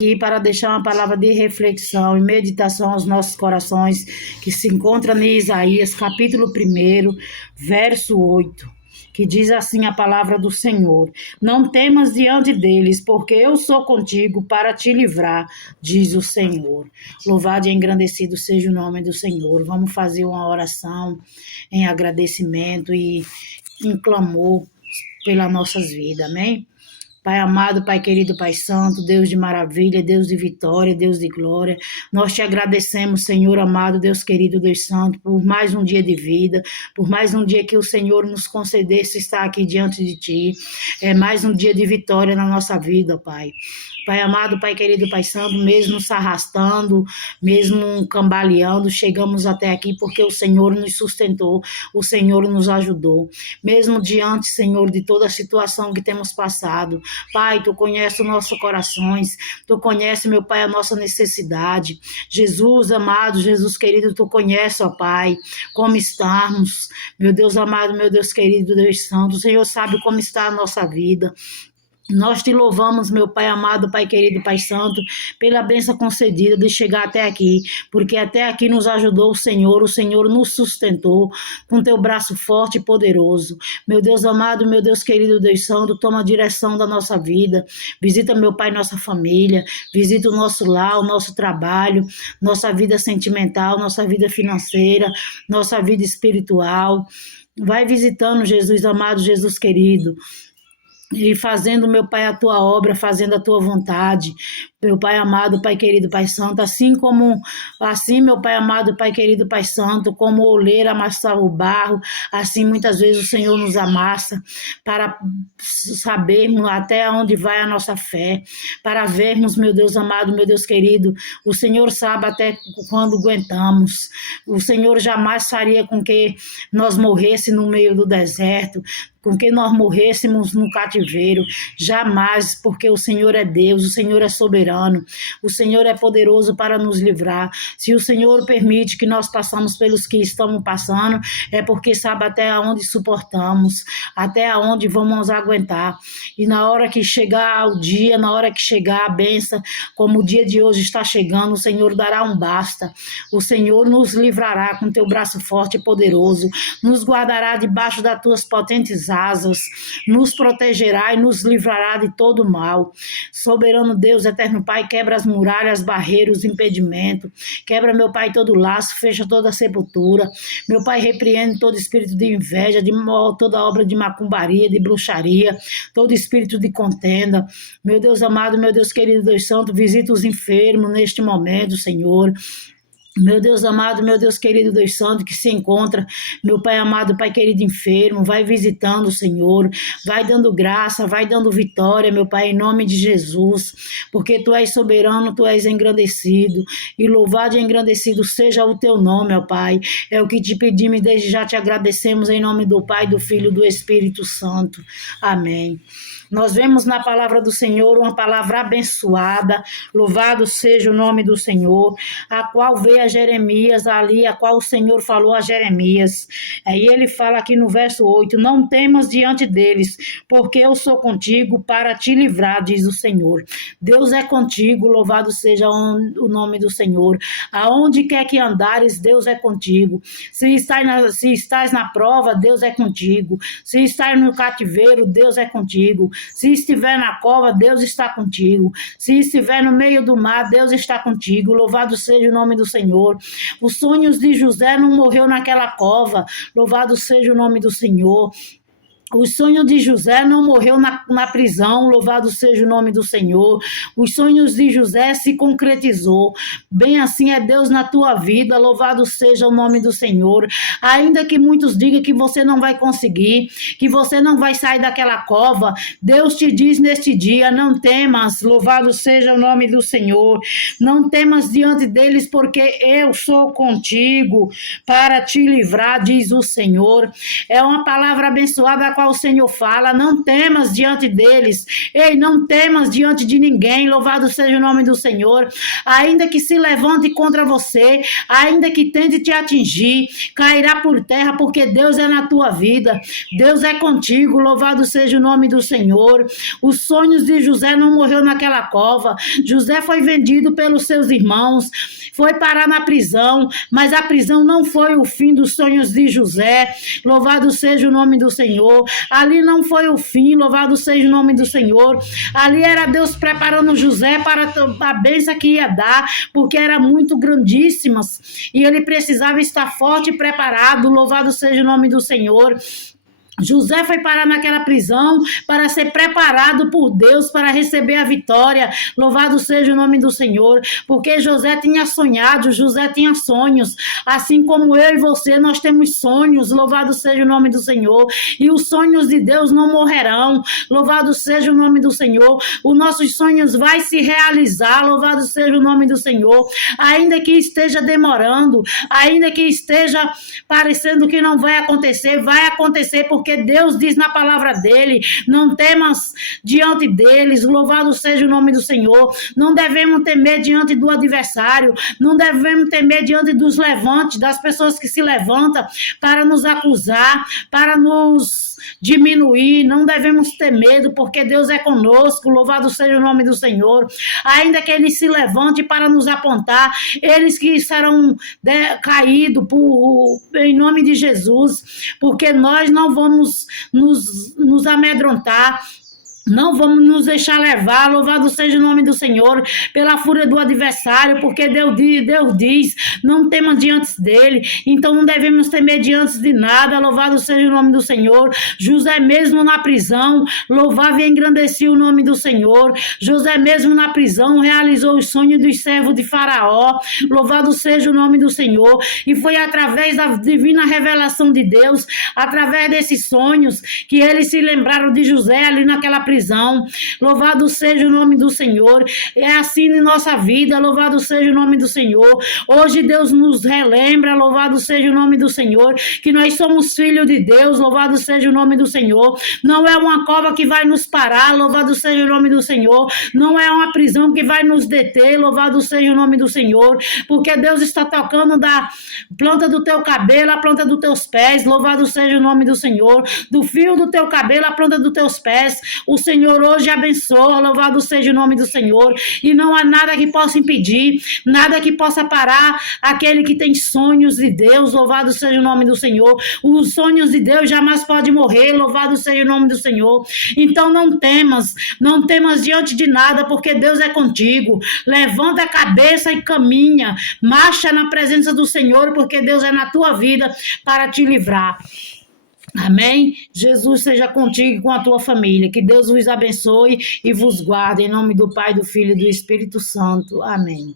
aqui para deixar uma palavra de reflexão e meditação aos nossos corações, que se encontra em Isaías, capítulo 1, verso 8, que diz assim a palavra do Senhor: Não temas diante deles, porque eu sou contigo para te livrar, diz o Senhor. Louvado e engrandecido seja o nome do Senhor. Vamos fazer uma oração em agradecimento e em clamor pelas nossas vidas, amém? Pai amado, Pai querido, Pai santo, Deus de maravilha, Deus de vitória, Deus de glória, nós te agradecemos, Senhor amado, Deus querido, Deus santo, por mais um dia de vida, por mais um dia que o Senhor nos concedesse estar aqui diante de Ti, mais um dia de vitória na nossa vida, Pai. Pai amado, Pai querido, Pai santo, mesmo se arrastando, mesmo cambaleando, chegamos até aqui porque o Senhor nos sustentou, o Senhor nos ajudou. Mesmo diante, Senhor, de toda a situação que temos passado, Pai, Tu conheces os nossos corações, Tu conheces, meu Pai, a nossa necessidade. Jesus amado, Jesus querido, Tu conheces, ó Pai, como estamos. Meu Deus amado, meu Deus querido, Deus santo, o Senhor sabe como está a nossa vida. Nós te louvamos, meu Pai amado, Pai querido, Pai santo, pela bênção concedida de chegar até aqui, porque até aqui nos ajudou o Senhor nos sustentou com teu braço forte e poderoso. Meu Deus amado, meu Deus querido, Deus santo, toma a direção da nossa vida, visita, meu Pai, nossa família, visita o nosso lar, o nosso trabalho, nossa vida sentimental, nossa vida financeira, nossa vida espiritual. Vai visitando, Jesus amado, Jesus querido, e fazendo, meu Pai, a tua obra, fazendo a tua vontade, meu Pai amado, Pai querido, Pai santo, assim, meu Pai amado, Pai querido, Pai santo, como o oleiro amassava o barro, assim muitas vezes o Senhor nos amassa, para sabermos até onde vai a nossa fé, para vermos, meu Deus amado, meu Deus querido, o Senhor sabe até quando aguentamos, o Senhor jamais faria com que nós morrêssemos no meio do deserto, com que nós morrêssemos no cativeiro, jamais, porque o Senhor é Deus, o Senhor é soberano, o Senhor é poderoso para nos livrar. Se o Senhor permite que nós passamos pelos que estamos passando, é porque sabe até onde suportamos, até onde vamos aguentar. E na hora que chegar o dia, na hora que chegar a bênção, como o dia de hoje está chegando, o Senhor dará um basta. O Senhor nos livrará com teu braço forte e poderoso, nos guardará debaixo das tuas potentes asas, nos protegerá e nos livrará de todo mal. Soberano Deus, eterno Pai, quebra as muralhas, barreiras, impedimento, quebra, meu Pai, todo laço, fecha toda a sepultura. Meu Pai, repreende todo espírito de inveja, toda obra de macumbaria, de bruxaria, todo espírito de contenda. Meu Deus amado, meu Deus querido, Deus santo, visita os enfermos neste momento, Senhor. Meu Deus amado, meu Deus querido, Deus santo, que se encontra, meu Pai amado, Pai querido enfermo, vai visitando o Senhor, vai dando graça, vai dando vitória, meu Pai, em nome de Jesus, porque Tu és soberano, Tu és engrandecido, e louvado e engrandecido seja o Teu nome, ó Pai, é o que te pedimos e desde já te agradecemos em nome do Pai, do Filho e do Espírito Santo, amém. Nós vemos na palavra do Senhor uma palavra abençoada, louvado seja o nome do Senhor, a qual veio a Jeremias ali, a qual o Senhor falou a Jeremias. Aí ele fala aqui no verso 8, não temas diante deles, porque eu sou contigo para te livrar, diz o Senhor. Deus é contigo, louvado seja o nome do Senhor. Aonde quer que andares, Deus é contigo. Se estás na prova, Deus é contigo. Se estás no cativeiro, Deus é contigo. Se estiver na cova, Deus está contigo. Se estiver no meio do mar, Deus está contigo. Louvado seja o nome do Senhor. Os sonhos de José não morreu naquela cova. Louvado seja o nome do Senhor. O sonho de José não morreu na prisão, louvado seja o nome do Senhor. Os sonhos de José se concretizou. Bem assim é Deus na tua vida, louvado seja o nome do Senhor. Ainda que muitos digam que você não vai conseguir, que você não vai sair daquela cova, Deus te diz neste dia, não temas, louvado seja o nome do Senhor. Não temas diante deles, porque eu sou contigo para te livrar, diz o Senhor. É uma palavra abençoada qual o Senhor fala, não temas diante deles. Ei, não temas diante de ninguém, louvado seja o nome do Senhor. Ainda que se levante contra você, ainda que tente te atingir, cairá por terra, porque Deus é na tua vida, Deus é contigo, louvado seja o nome do Senhor. Os sonhos de José não morreu naquela cova. José foi vendido pelos seus irmãos, foi parar na prisão, mas a prisão não foi o fim dos sonhos de José, louvado seja o nome do Senhor. Ali não foi o fim, louvado seja o nome do Senhor. Ali era Deus preparando José para a bênção que ia dar, porque era muito grandíssimas, e ele precisava estar forte e preparado, louvado seja o nome do Senhor. José foi parar naquela prisão para ser preparado por Deus para receber a vitória. Louvado seja o nome do Senhor, porque José tinha sonhado, José tinha sonhos, assim como eu e você, nós temos sonhos. Louvado seja o nome do Senhor, e os sonhos de Deus não morrerão. Louvado seja o nome do Senhor. Os nossos sonhos vai se realizar. Louvado seja o nome do Senhor, ainda que esteja demorando, ainda que esteja parecendo que não vai acontecer, porque Deus diz na palavra dele, não temas diante deles, louvado seja o nome do Senhor. Não devemos temer diante do adversário, não devemos temer diante dos levantes, das pessoas que se levantam para nos acusar, para nos diminuir. Não devemos ter medo, porque Deus é conosco, louvado seja o nome do Senhor. Ainda que eles se levante para nos apontar, eles que serão caídos em nome de Jesus, porque nós não vamos nos amedrontar, não vamos nos deixar levar, louvado seja o nome do Senhor, pela fúria do adversário, porque Deus diz, não temas diante dele, então não devemos temer diante de nada, louvado seja o nome do Senhor. José mesmo na prisão, louvava e engrandecia o nome do Senhor. José mesmo na prisão realizou os sonhos dos servos de Faraó, louvado seja o nome do Senhor, e foi através da divina revelação de Deus, através desses sonhos, que eles se lembraram de José ali naquela prisão. Louvado seja o nome do Senhor. É assim em nossa vida, louvado seja o nome do Senhor. Hoje Deus nos relembra, louvado seja o nome do Senhor, que nós somos filhos de Deus, louvado seja o nome do Senhor. Não é uma cova que vai nos parar, louvado seja o nome do Senhor. Não é uma prisão que vai nos deter, louvado seja o nome do Senhor, porque Deus está tocando da planta do teu cabelo à planta dos teus pés, louvado seja o nome do Senhor. Do fio do teu cabelo à planta dos teus pés, o Senhor hoje abençoa, louvado seja o nome do Senhor, e não há nada que possa impedir, nada que possa parar aquele que tem sonhos de Deus, louvado seja o nome do Senhor. Os sonhos de Deus jamais podem morrer, louvado seja o nome do Senhor. Então não temas diante de nada, porque Deus é contigo. Levanta a cabeça e caminha, marcha na presença do Senhor, porque Deus é na tua vida para te livrar. Amém? Jesus seja contigo e com a tua família. Que Deus vos abençoe e vos guarde. Em nome do Pai, do Filho e do Espírito Santo. Amém.